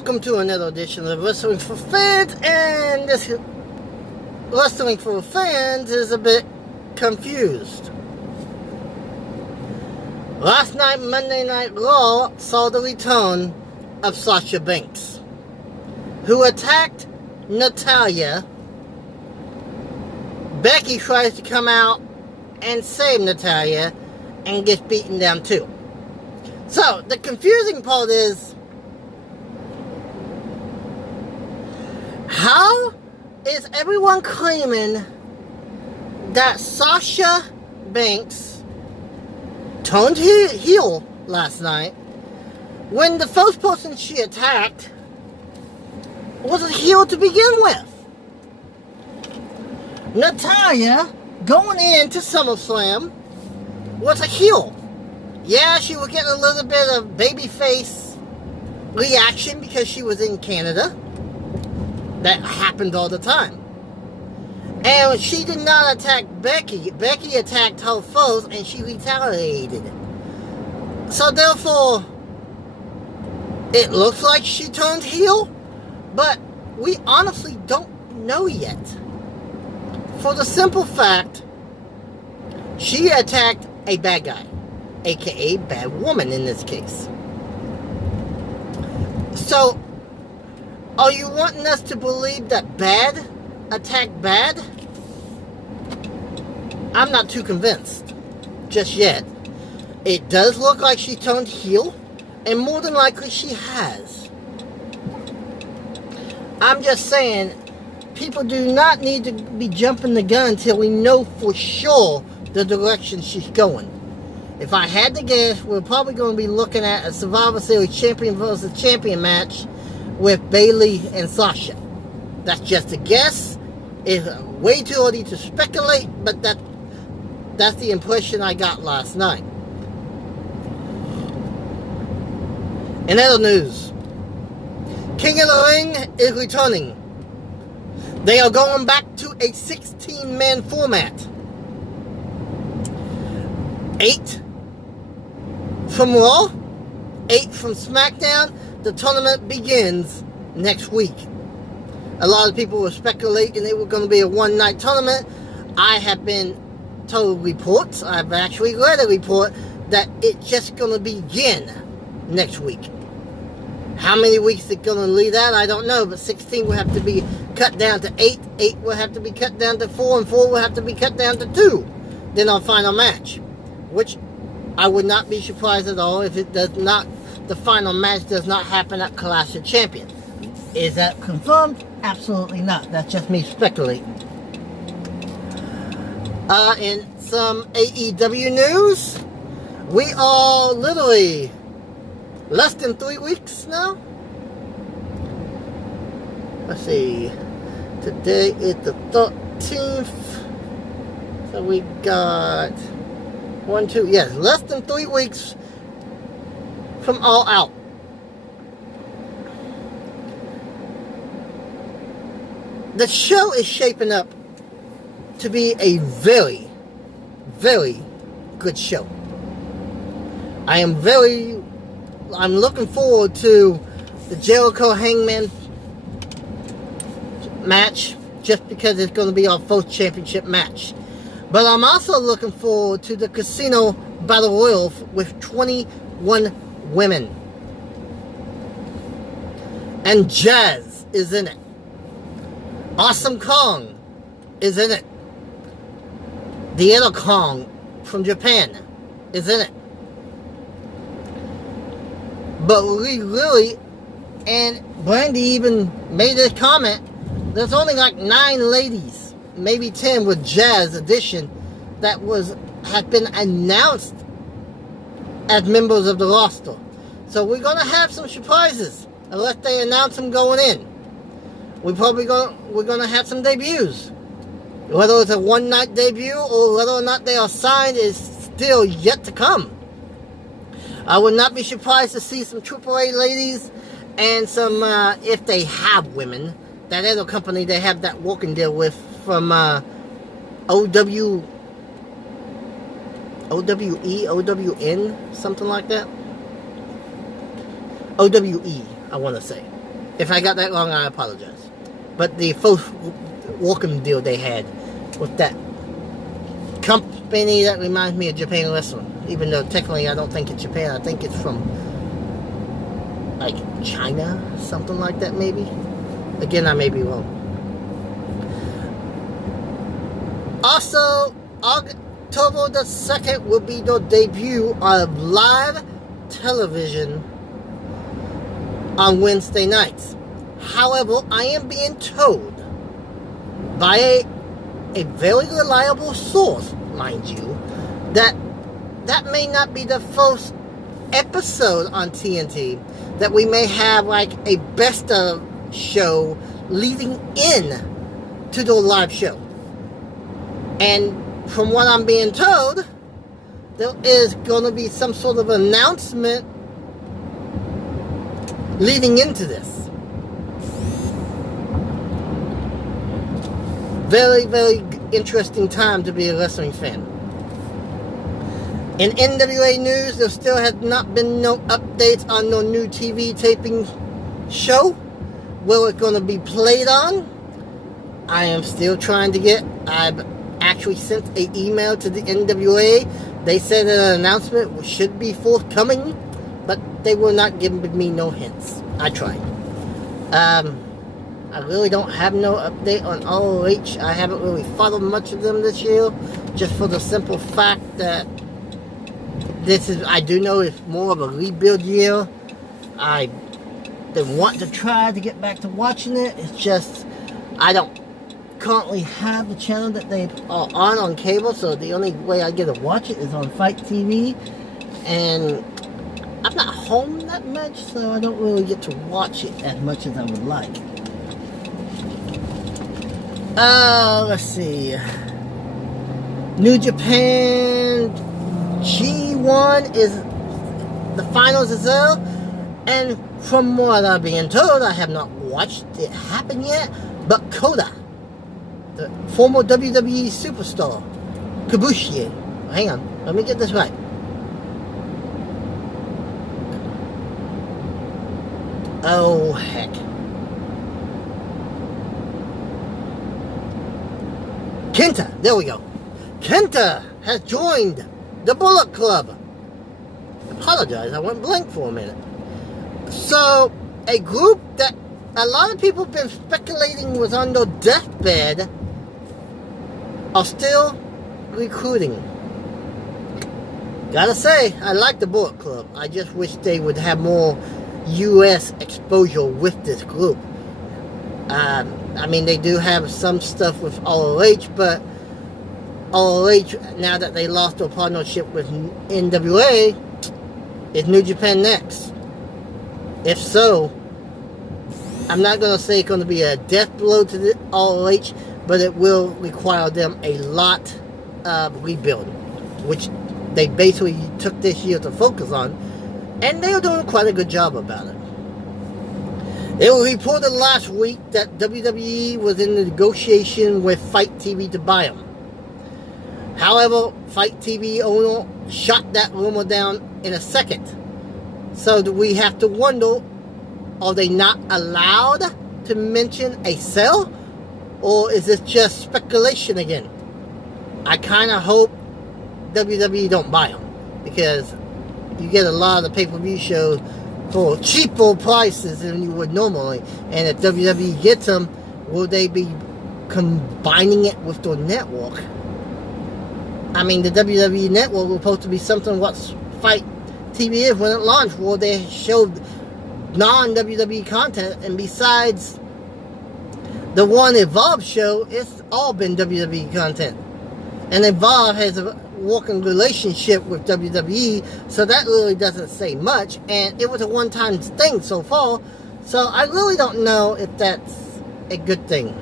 Welcome to another edition of Wrestling for Fans, and this Wrestling for Fans is a bit confused. Last night, Monday Night Raw saw the return of Sasha Banks, who attacked Natalya. Becky tries to come out and save Natalya and gets beaten down too. So, the confusing part is, how is everyone claiming that Sasha Banks turned heel last night when the first person she attacked was a heel to begin with? Natalya, going into SummerSlam, was a heel. Yeah, she was getting a little bit of babyface reaction because she was in Canada. That happened all the time. And she did not attack Becky. Becky attacked her first and she retaliated. So therefore, it looks like she turned heel, but we honestly don't know yet. For the simple fact, she attacked a bad guy, aka bad woman in this case. So, are you wanting us to believe that bad attacked bad? I'm not too convinced just yet. It does look like she turned heel, and more than likely she has. I'm just saying, people do not need to be jumping the gun until we know for sure the direction she's going. If I had to guess, we're probably going to be looking at a Survivor Series champion versus champion match with Bayley and Sasha. That's just a guess. It's way too early to speculate, but that's the impression I got last night. In other news, King of the Ring is returning. They are going back to a 16-man format. 8 from Raw, 8 from SmackDown. The tournament begins next week. A lot of people were speculating it was going to be a one-night tournament. I have been told reports, I've actually read a report, that it's just going to begin next week. How many weeks it's going to lead out, I don't know, but 16 will have to be cut down to 8, 8 will have to be cut down to 4, and 4 will have to be cut down to 2. Then our final match, which I would not be surprised at all if it does not, the final match does not happen at Clash of Champions. Is that confirmed? Absolutely not. That's just me speculating. In some AEW news, we are literally less than 3 weeks now. Let's see. Today is the 13th. So we got 1, 2, yes, less than 3 weeks from All Out. The show is shaping up to be a very, very good show. I'm looking forward to the Jericho Hangman match, just because it's going to be our first championship match. But I'm also looking forward to the Casino Battle Royal with 21 women. And Jazz is in it. Awesome Kong is in it. The other Kong from Japan is in it. But we really, and Brandy even made this comment, there's only like 9 ladies, maybe 10 with Jazz Edition, that had been announced as members of the roster. So we're going to have some surprises, unless they announce them going in. We're going to have some debuts. Whether it's a one-night debut or whether or not they are signed is still yet to come. I would not be surprised to see some AAA ladies and some, if they have women, that other company they have that working deal with from OWE, OWN, something like that. OWE, I want to say. If I got that wrong, I apologize. But the first walking deal they had with that company that reminds me of Japan Wrestling. Even though technically I don't think it's Japan. I think it's from like China, something like that maybe. Again, I may be wrong. Also, October the 2nd will be the debut of live television on Wednesday nights. However, I am being told by a very reliable source, mind you, that may not be the first episode on TNT, that we may have like a best of show leading in to the live show. And from what I'm being told, there is going to be some sort of announcement leading into this. Very, very interesting time to be a wrestling fan. In NWA news, there still has not been no updates on no new TV taping show. Where it's going to be played on, I am still trying to get. I've actually sent an email to the NWA. They said an announcement should be forthcoming, but they were not giving me no hints. I tried. I really don't have no update on ROH. I haven't really followed much of them this year, just for the simple fact that I do know it's more of a rebuild year. They want to try to get back to watching it. It's just, I don't currently have the channel that they are on cable, so the only way I get to watch it is on Fight TV. And I'm not home that much, so I don't really get to watch it as much as I would like. Let's see. New Japan G1 is the finals is there, and from what I'm being told, I have not watched it happen yet, but Kota, the former WWE superstar, Kabushi, hang on, let me get this right. Oh heck. Kenta, there we go. Kenta has joined the Bullet Club. Apologize, I went blank for a minute. So, a group that a lot of people have been speculating was on their deathbed are still recruiting. Gotta say, I like the Bullet Club. I just wish they would have more U.S. exposure with this group. I mean, they do have some stuff with ROH, but ROH, now that they lost their partnership with NWA, is New Japan next. If so, I'm not going to say it's going to be a death blow to the ROH, but it will require them a lot of rebuild, which they basically took this year to focus on, and they are doing quite a good job about it. It was reported last week that WWE was in the negotiation with Fight TV to buy them. However, Fight TV owner shot that rumor down in a second. So do we have to wonder, are they not allowed to mention a sale? Or is this just speculation again? I kind of hope WWE don't buy them, because you get a lot of the pay-per-view shows for cheaper prices than you would normally. And if WWE gets them, will they be combining it with their network? I mean, the WWE network was supposed to be something what Fight TV is when it launched, where they showed non-WWE content, and besides the one Evolve show, it's all been WWE content. And Evolve has a working relationship with WWE, so that really doesn't say much, and it was a one-time thing so far, so I really don't know if that's a good thing.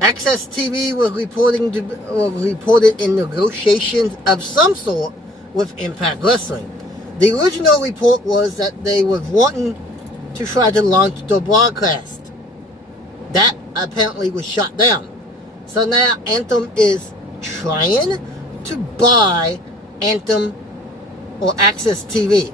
Access TV was reported in negotiations of some sort with Impact Wrestling. The original report was that they were wanting to try to launch the broadcast. That apparently was shut down. So now Anthem is trying to buy Anthem or Access TV.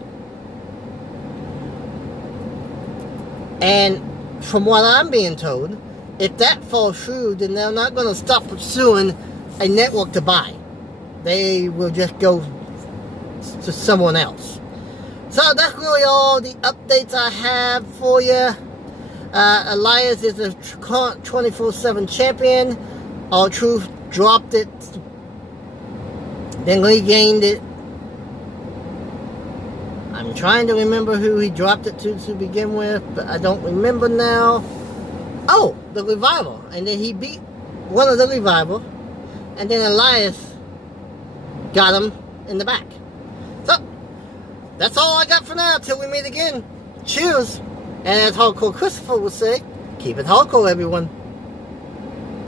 And from what I'm being told, if that falls through, then they're not going to stop pursuing a network to buy. They will just go to someone else. So that's really all the updates I have for you. Elias is a 24/7 champion. R-Truth dropped it, then regained it. I'm trying to remember who he dropped it to begin with, but I don't remember now. Oh, the Revival. And then he beat one of the Revival. And then Elias got him in the back. So, that's all I got for now till we meet again. Cheers. And as Hardcore Christopher would say, keep it hardcore, everyone.